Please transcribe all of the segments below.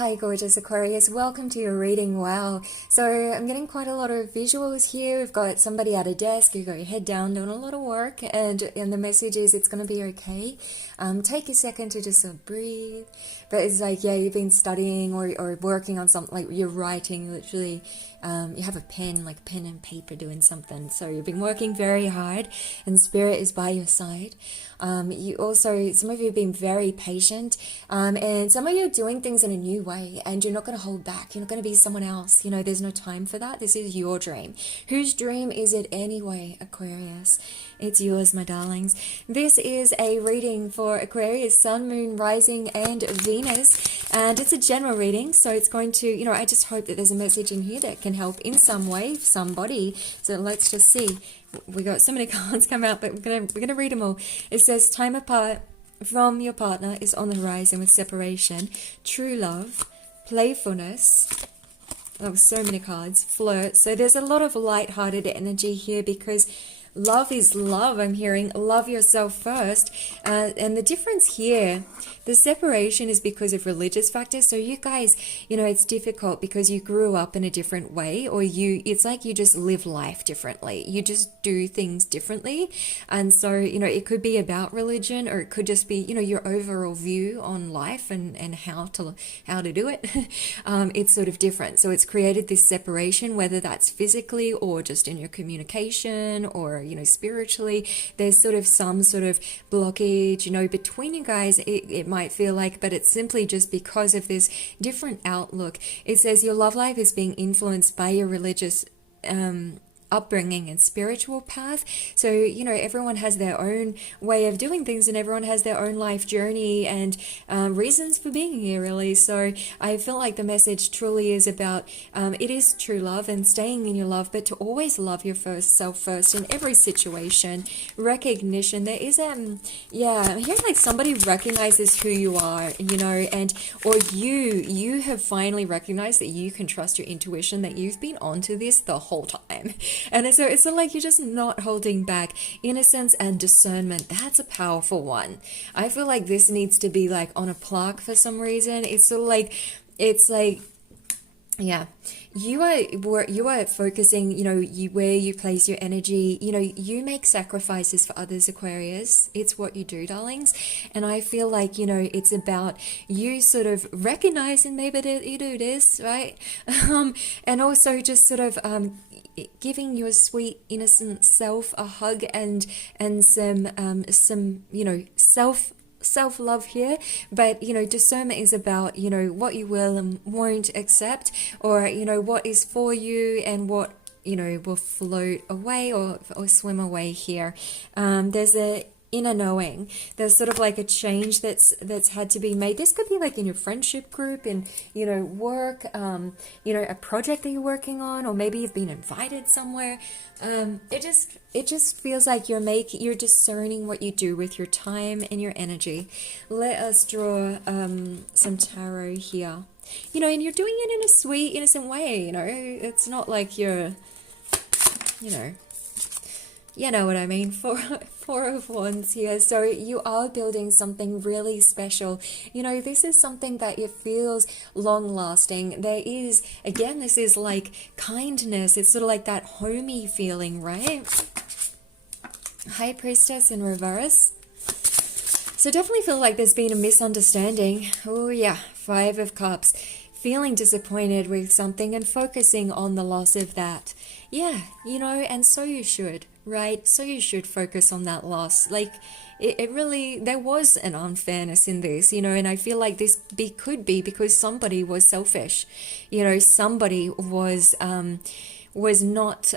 Hi, gorgeous Aquarius. Welcome to your reading. Wow. So I'm getting quite a lot of visuals here. We've got somebody at a desk. You've got your head down doing a lot of work, and the message is it's going to be okay. Take a second to just sort of breathe. But it's like, yeah, you've been studying or working on something, like you're writing, literally. You have a pen, like pen and paper doing something. So you've been working very hard, and spirit is by your side. You also, some of you have been very patient, and some of you are doing things in a new way, and you're not going to hold back. You're not going to be someone else. You know, there's no time for that. This is your dream. Whose dream is it anyway, Aquarius? It's yours, my darlings. This is a reading for Aquarius, Sun, Moon, Rising, and Venus, and it's a general reading, so it's going to, you know, I just hope that there's a message in here that can help in some way, somebody. So let's just see. We got so many cards come out, but we're gonna read them all. It says, time apart from your partner is on the horizon with separation, true love, playfulness. Oh, so many cards. Flirt. So there's a lot of light-hearted energy here because love is love. I'm hearing love yourself first. And the difference here, the separation is because of religious factors. So you guys, you know, it's difficult because you grew up in a different way, or it's like you just live life differently. You just do things differently. And so, you know, it could be about religion, or it could just be, you know, your overall view on life and how to do it. It's sort of different. So it's created this separation, whether that's physically or just in your communication or, you know, spiritually. There's sort of some sort of blockage, you know, between you guys. It might feel like, but it's simply just because of this different outlook. It says your love life is being influenced by your religious upbringing and spiritual path. So, you know, everyone has their own way of doing things, and everyone has their own life journey and reasons for being here, really. So I feel like the message truly is about it is true love and staying in your love, but to always love your self first in every situation. Recognition. There is I'm hearing like somebody recognizes who you are, you know, and or you have finally recognized that you can trust your intuition, that you've been onto this the whole time. And so it's like you're just not holding back. Innocence and discernment, that's a powerful one. I feel like this needs to be like on a plaque for some reason. It's sort of like, yeah, you are focusing, you know, where you place your energy. You know, you make sacrifices for others, Aquarius. It's what you do, darlings. And I feel like, you know, it's about you sort of recognizing maybe that you do this, right? And also just sort of giving your sweet innocent self a hug and some you know, self-love here. But, you know, discernment is about, you know, what you will and won't accept, or, you know, what is for you and what, you know, will float away or swim away here. There's a inner knowing. There's sort of like a change that's had to be made. This could be like in your friendship group, in, you know, work, you know, a project that you're working on, or maybe you've been invited somewhere. It just feels like you're discerning what you do with your time and your energy. Let us draw some tarot here. You know, and you're doing it in a sweet, innocent way, you know. It's not like you're, you know what I mean, four of wands here. So you are building something really special. You know, this is something that it feels long lasting. There is, again, this is like kindness. It's sort of like that homey feeling, right? High Priestess in reverse. So definitely feel like there's been a misunderstanding. Oh yeah, Five of Cups. Feeling disappointed with something and focusing on the loss of that. Yeah, you know, and so you should, right? So you should focus on that loss. Like, it really, there was an unfairness in this, you know, and I feel like this could be because somebody was selfish. You know, somebody was not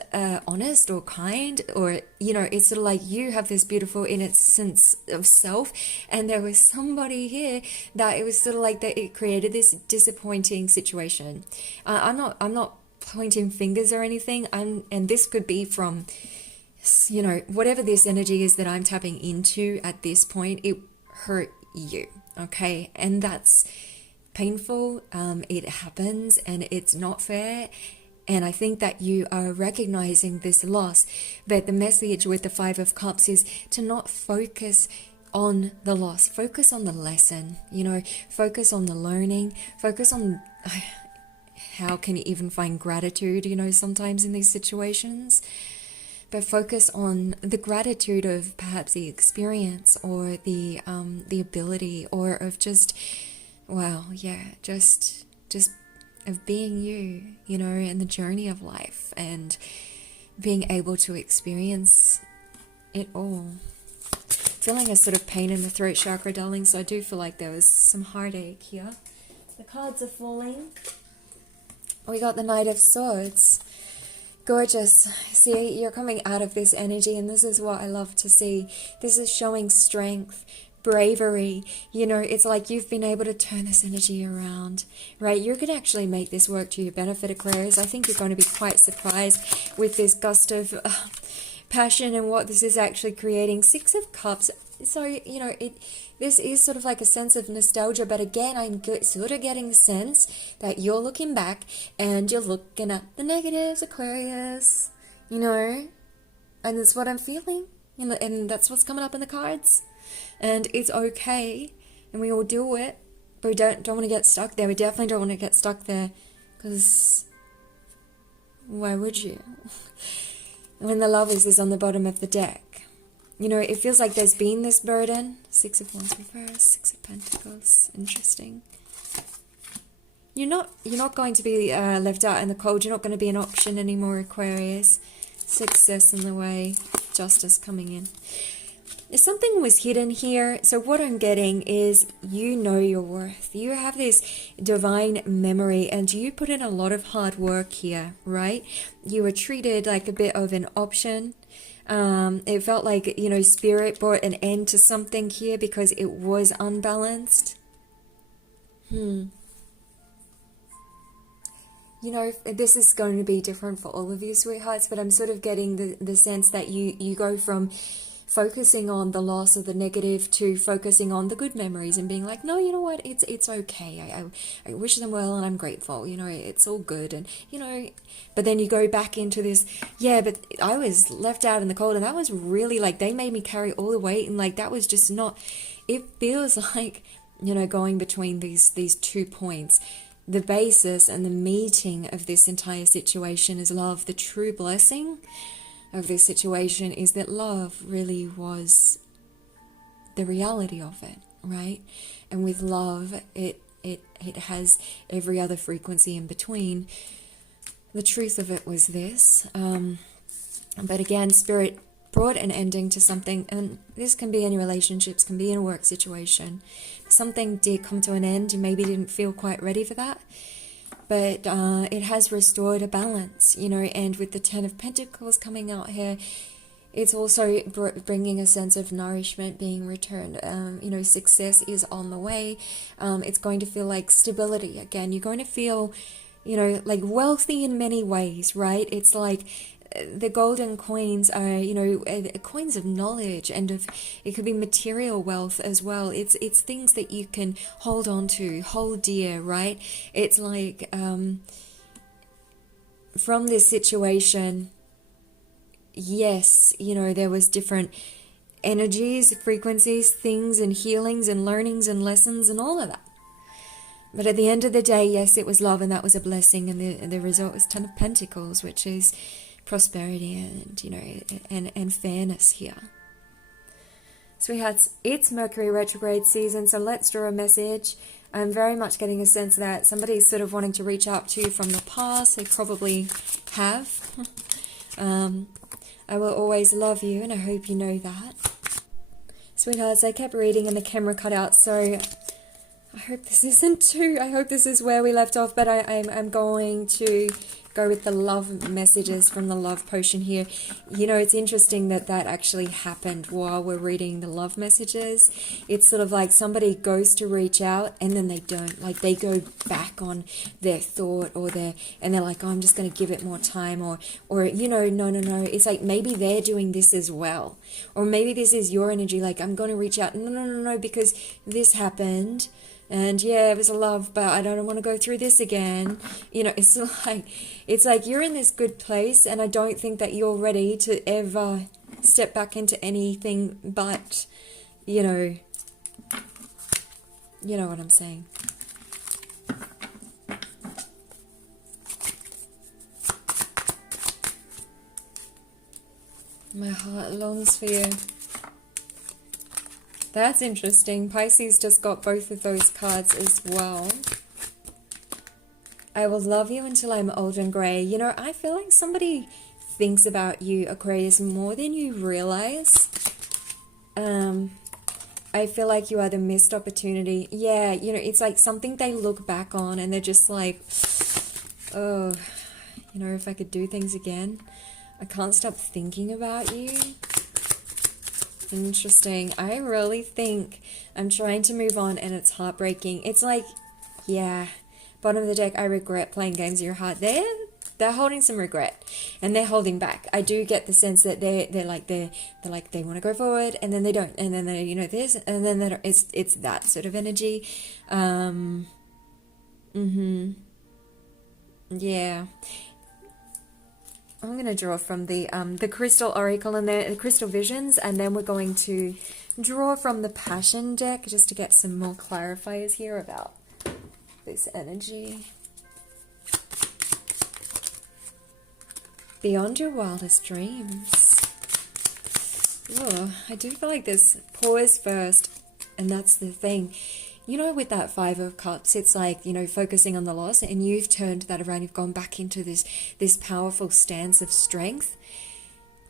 honest or kind, or, you know, it's sort of like you have this beautiful innocence of self, and there was somebody here that it was sort of like that it created this disappointing situation. I'm not pointing fingers or anything, and this could be from, you know, whatever this energy is that I'm tapping into at this point, it hurt you, okay? And that's painful. It happens, and it's not fair. And I think that you are recognizing this loss. But the message with the Five of Cups is to not focus on the loss, focus on the lesson, you know, focus on the learning, focus on how can you even find gratitude, you know, sometimes in these situations. But focus on the gratitude of perhaps the experience or the ability, or of just, well, yeah, just of being you, you know, in the journey of life and being able to experience it all. Feeling a sort of pain in the throat chakra, darling, so I do feel like there was some heartache here. The cards are falling. We got the Knight of Swords. Gorgeous. See, you're coming out of this energy, and this is what I love to see. This is showing strength, bravery. You know, it's like you've been able to turn this energy around, right? You could actually make this work to your benefit, Aquarius. I think you're going to be quite surprised with this gust of passion and what this is actually creating. Six of Cups. So, you know, this is sort of like a sense of nostalgia, but again, I'm sort of getting the sense that you're looking back and you're looking at the negatives, Aquarius, you know, and that's what I'm feeling, you know, and that's what's coming up in the cards, and it's okay, and we all do it, but we don't want to get stuck there. We definitely don't want to get stuck there, because why would you? When the Lovers is on the bottom of the deck, you know, it feels like there's been this burden. Six of Wands reverse, Six of Pentacles. Interesting. You're not going to be left out in the cold. You're not going to be an option anymore, Aquarius. Success in the way. Justice coming in. If something was hidden here, so what I'm getting is you know your worth. You have this divine memory and you put in a lot of hard work here, right? You were treated like a bit of an option. It felt like, you know, Spirit brought an end to something here because it was unbalanced. You know, this is going to be different for all of you, sweethearts, but I'm sort of getting the sense that you go from focusing on the loss or the negative to focusing on the good memories and being like, no, you know what, it's okay. I wish them well and I'm grateful, you know, it's all good. And, you know, but then you go back into this, yeah, but I was left out in the cold and that was really like, they made me carry all the weight and like, that was just not, it feels like, you know, going between these 2 points. The basis and the meeting of this entire situation is love. The true blessing of this situation is that love really was the reality of it, right? And with love, it has every other frequency in between. The truth of it was this. But again, Spirit brought an ending to something, and this can be in relationships, can be in a work situation. Something did come to an end. You maybe didn't feel quite ready for that. But it has restored a balance, you know, and with the Ten of Pentacles coming out here, it's also bringing a sense of nourishment being returned. You know, success is on the way. It's going to feel like stability again. You're going to feel, you know, like wealthy in many ways, right? It's like the golden coins are, you know, coins of knowledge, and of, it could be material wealth as well. It's things that you can hold on to, hold dear, right? It's like from this situation, yes, you know, there was different energies, frequencies, things and healings and learnings and lessons and all of that. But at the end of the day, yes, it was love and that was a blessing, and the result was Ten of Pentacles, which is prosperity and, you know, and fairness here. Sweethearts, it's Mercury retrograde season, so let's draw a message. I'm very much getting a sense that somebody's sort of wanting to reach out to you from the past. They probably have. I will always love you, and I hope you know that. Sweethearts, I kept reading and the camera cut out, so I hope this isn't too... I hope this is where we left off, but I'm going to go with the love messages from the love potion here. You know, it's interesting that that actually happened while we're reading the love messages. It's sort of like somebody goes to reach out and then they don't. Like they go back on their thought or and they're like, oh, I'm just going to give it more time, or you know, no. It's like maybe they're doing this as well. Or maybe this is your energy, like I'm going to reach out. No, because this happened. And yeah, it was a love, but I don't want to go through this again. You know, it's like you're in this good place, and I don't think that you're ready to ever step back into anything but you know, what I'm saying. My heart longs for you. That's interesting. Pisces just got both of those cards as well. I will love you until I'm old and grey. You know, I feel like somebody thinks about you, Aquarius, more than you realize. I feel like you are the missed opportunity. Yeah, you know, it's like something they look back on and they're just like, oh, you know, if I could do things again. I can't stop thinking about you. Interesting. I really think I'm trying to move on and it's heartbreaking. It's like, yeah, bottom of the deck, I regret playing games of your heart. They're holding some regret and they're holding back. I do get the sense that they want to go forward and then they don't, and then they, you know, this, and then they don't. It's that sort of energy. Yeah. I'm going to draw from the Crystal Oracle and the Crystal Visions, and then we're going to draw from the Passion deck just to get some more clarifiers here about this energy. Beyond your wildest dreams. Oh, I do feel like this pause first, and that's the thing. You know, with that Five of Cups, it's like, you know, focusing on the loss, and you've turned that around. You've gone back into this powerful stance of strength.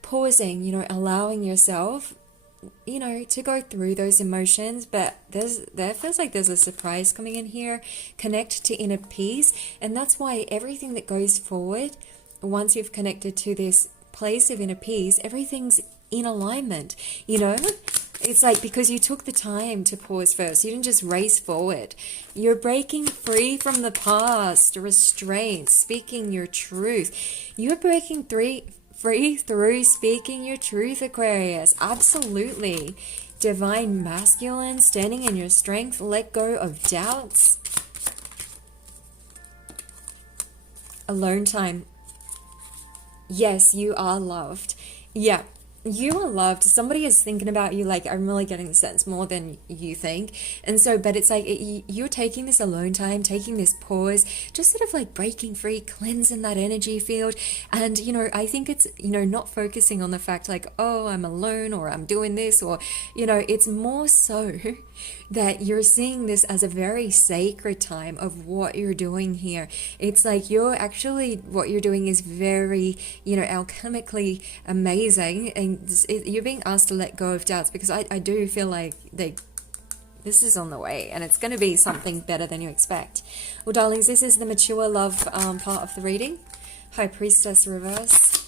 Pausing, you know, allowing yourself, you know, to go through those emotions, but there feels like there's a surprise coming in here. Connect to inner peace, and that's why everything that goes forward, once you've connected to this place of inner peace, everything's in alignment, you know? It's like because you took the time to pause first. You didn't just race forward. You're breaking free from the past, restraint, speaking your truth. You're breaking free through speaking your truth, Aquarius. Absolutely. Divine masculine, standing in your strength. Let go of doubts. Alone time. Yes, you are loved. Yeah. You are loved. Somebody is thinking about you. Like, I'm really getting the sense more than you think. And so, but it's like you're taking this alone time, taking this pause, just sort of like breaking free, cleansing that energy field. And, you know, I think it's, you know, not focusing on the fact like, oh, I'm alone or I'm doing this, or, you know, it's more so that you're seeing this as a very sacred time of what you're doing here. It's like you're actually, what you're doing is very, you know, alchemically amazing, and you're being asked to let go of doubts, because I do feel like this is on the way and it's going to be something better than you expect. Well, darlings, this is the mature love part of the reading. High Priestess reverse.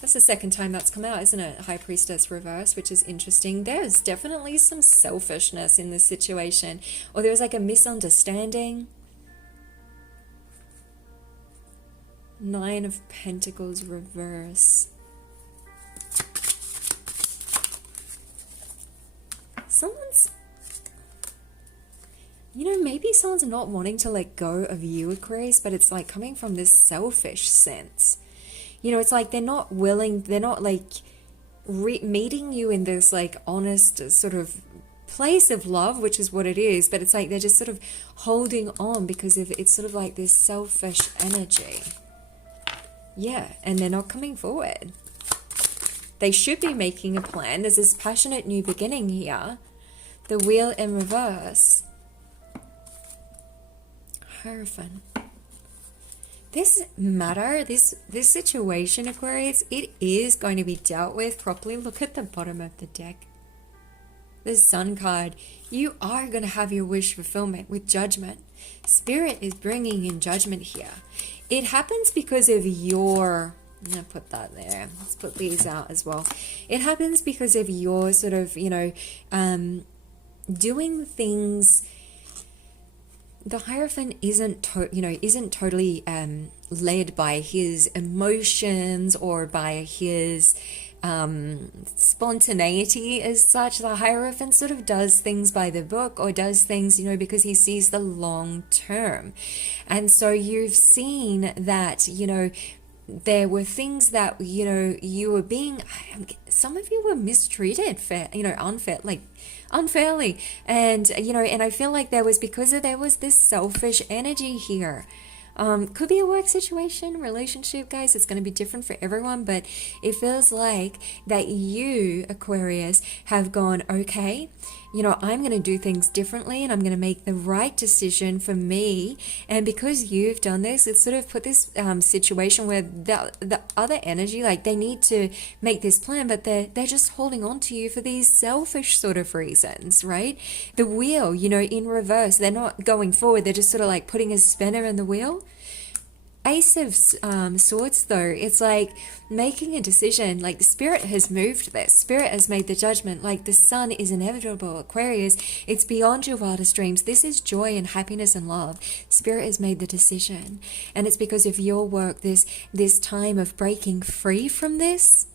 That's the second time that's come out, isn't it? High Priestess reverse, which is interesting. There's definitely some selfishness in this situation, or there's like a misunderstanding. Nine of Pentacles reverse. Someone's, you know, maybe someone's not wanting to let go of you, Aquarius, but it's like coming from this selfish sense. You know, it's like they're not willing, they're not like meeting you in this like honest sort of place of love, which is what it is, but it's like they're just sort of holding on because of it's sort of like this selfish energy. Yeah, and they're not coming forward. They should be making a plan. There's this passionate new beginning here. The Wheel in reverse. Hierophant. This matter, this situation, Aquarius, it is going to be dealt with properly. Look at the bottom of the deck. The Sun card. You are going to have your wish fulfillment with judgment. Spirit is bringing in judgment here. It happens because of your... I'm going to put that there. Let's put these out as well. It happens because of your sort of, you know, doing things... The Hierophant isn't totally led by his emotions or by his spontaneity as such. The Hierophant sort of does things by the book, or does things, you know, because he sees the long term. And so you've seen that, you know, there were things that, you know, you were being, some of you were mistreated, unfairly. And, you know, and I feel like there was, because of, there was this selfish energy here. Could be a work situation, relationship, guys. It's going to be different for everyone, but it feels like that you, Aquarius, have gone, okay, you know, I'm going to do things differently and I'm going to make the right decision for me. And because you've done this, it's sort of put this situation where the other energy, like they need to make this plan, but they're just holding on to you for these selfish sort of reasons, right? The wheel, you know, in reverse, they're not going forward. They're just sort of like putting a spinner in the wheel. Ace of Swords, though, it's like making a decision. Like the Spirit has moved this. Spirit has made the judgment. Like the sun is inevitable, Aquarius. It's beyond your wildest dreams. This is joy and happiness and love. Spirit has made the decision. And it's because of your work, this time of breaking free from this,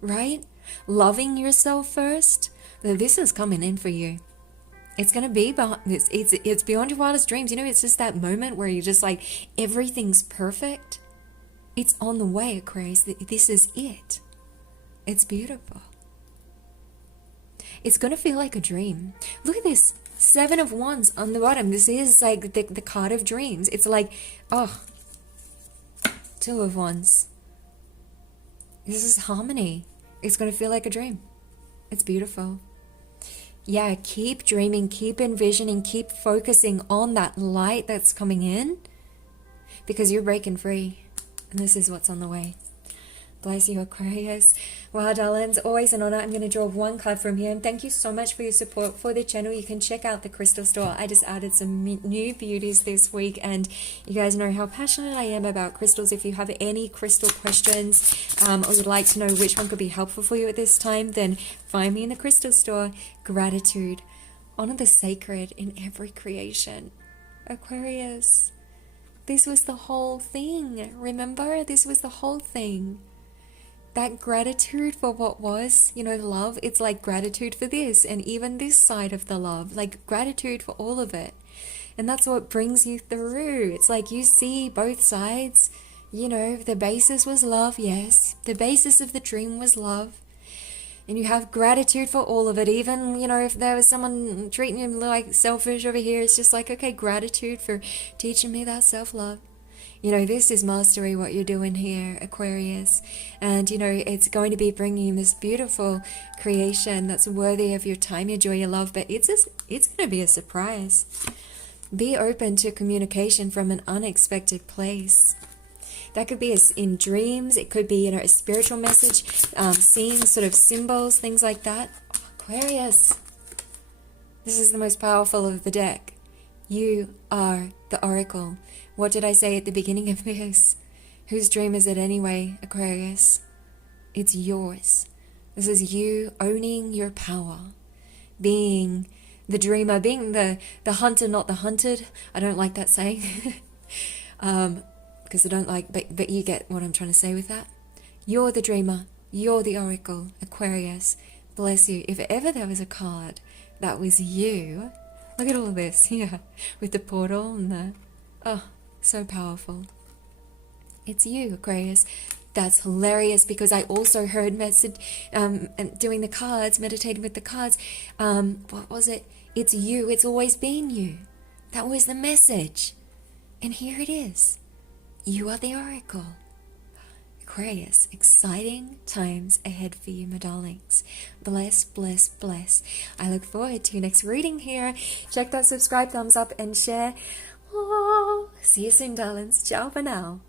right? Loving yourself first. This is coming in for you. It's going to be, it's beyond your wildest dreams. You know, it's just that moment where you're just like, everything's perfect. It's on the way, Aquarius. This is it. It's beautiful. It's going to feel like a dream. Look at this. 7 of Wands on the bottom. This is like the card of dreams. It's like, oh, 2 of Wands. This is harmony. It's going to feel like a dream. It's beautiful. Yeah, keep dreaming, keep envisioning, keep focusing on that light that's coming in, because you're breaking free and this is what's on the way. Bless you, Aquarius. Wow, darlings, always an honor. I'm going to draw 1 card from here. And thank you so much for your support for the channel. You can check out the crystal store. I just added some new beauties this week. And you guys know how passionate I am about crystals. If you have any crystal questions or would like to know which one could be helpful for you at this time, then find me in the crystal store. Gratitude. Honor the sacred in every creation. Aquarius, this was the whole thing. Remember? This was the whole thing. That gratitude for what was, you know, love, it's like gratitude for this and even this side of the love, like gratitude for all of it. And that's what brings you through. It's like you see both sides, you know, the basis was love, yes. The basis of the dream was love. And you have gratitude for all of it. Even, you know, if there was someone treating you like selfish over here, it's just like, okay, gratitude for teaching me that self-love. You know, this is mastery, what you're doing here, Aquarius. And, you know, it's going to be bringing this beautiful creation that's worthy of your time, your joy, your love. But it's going to be a surprise. Be open to communication from an unexpected place. That could be in dreams. It could be, you know, a spiritual message, seeing sort of symbols, things like that. Aquarius, this is the most powerful of the deck. You are the oracle. What did I say at the beginning of this? Whose dream is it anyway, Aquarius? It's yours. This is you owning your power. Being the dreamer, being the hunter, not the hunted. I don't like that saying. Because I don't like, but you get what I'm trying to say with that. You're the dreamer. You're the oracle, Aquarius. Bless you. If ever there was a card that was you, look at all this here with the portal and the, oh, so powerful. It's you, Aquarius. That's hilarious because I also heard doing the cards, meditating with the cards. What was it? It's you. It's always been you. That was the message. And here it is. You are the oracle. Aquarius, exciting times ahead for you, my darlings. Bless, bless, bless. I look forward to your next reading here. Check that subscribe, thumbs up, and share. Oh, see you soon, darlings. Ciao for now.